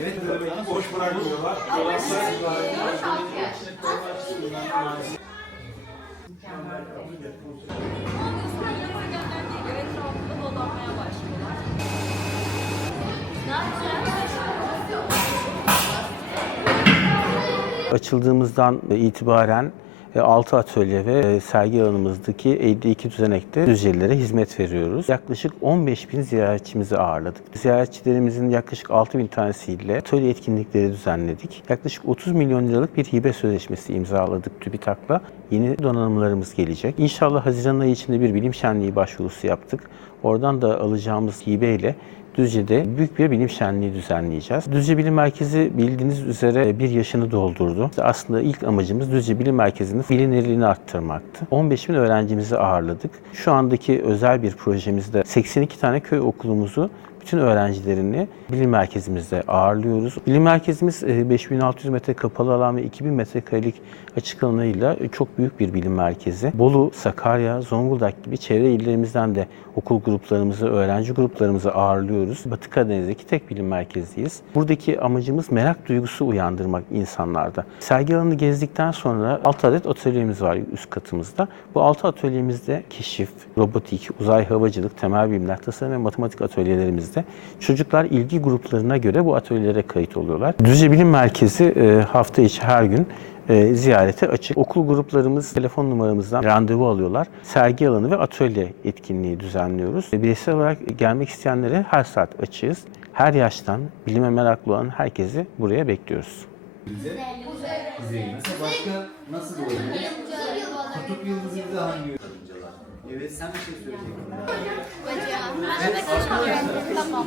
Evet, boş bırakmıyorlar. Açıldığımızdan itibaren 6 atölye ve e, sergi alanımızdaki 52 düzenekte Düzcelilere hizmet veriyoruz. Yaklaşık 15 bin ziyaretçimizi ağırladık. Ziyaretçilerimizin yaklaşık 6 bin tanesiyle atölye etkinlikleri düzenledik. Yaklaşık 30 milyon liralık bir hibe sözleşmesi imzaladık TÜBİTAK'la. Yeni donanımlarımız gelecek. İnşallah Haziran ayı içinde bir bilim şenliği başvurusu yaptık. Oradan da alacağımız hibeyle Düzce'de büyük bir bilim şenliği düzenleyeceğiz. Düzce Bilim Merkezi bildiğiniz üzere bir yaşını doldurdu. İşte aslında ilk amacımız Düzce Bilim Merkezi'nin bilinirliğini arttırmaktı. 15 bin öğrencimizi ağırladık. Şu andaki özel bir projemizde 82 tane köy okulumuzu bütün öğrencilerini bilim merkezimizde ağırlıyoruz. Bilim merkezimiz e, 5600 metre kapalı alan ve 2000 metrekarelik açık alanıyla e, çok büyük bir bilim merkezi. Bolu, Sakarya, Zonguldak gibi çevre illerimizden de okul gruplarımızı, öğrenci gruplarımızı ağırlıyoruz. Batı Karadeniz'deki tek bilim merkeziyiz. Buradaki amacımız merak duygusu uyandırmak insanlarda. Sergi alanını gezdikten sonra 6 adet atölyemiz var üst katımızda. Bu 6 atölyemizde keşif, robotik, uzay havacılık, temel bilimler, tasarım ve matematik atölyelerimizde çocuklar ilgi gruplarına göre bu atölyelere kayıt oluyorlar. Düzce Bilim Merkezi e, hafta içi her gün e, ziyarete açık. Okul gruplarımız telefon numaramızdan randevu alıyorlar. Sergi alanı ve atölye etkinliği düzenliyoruz. E, Bireysel olarak gelmek isteyenlere her saat açığız. Her yaştan bilime meraklı olan herkesi buraya bekliyoruz. Kuzey. Mesela başka nasıl olabilir? Kutup yıldızı hangi karıncalar? Evet, sen bir şey söyleyecektin. Kaç öğrendim. Tamam.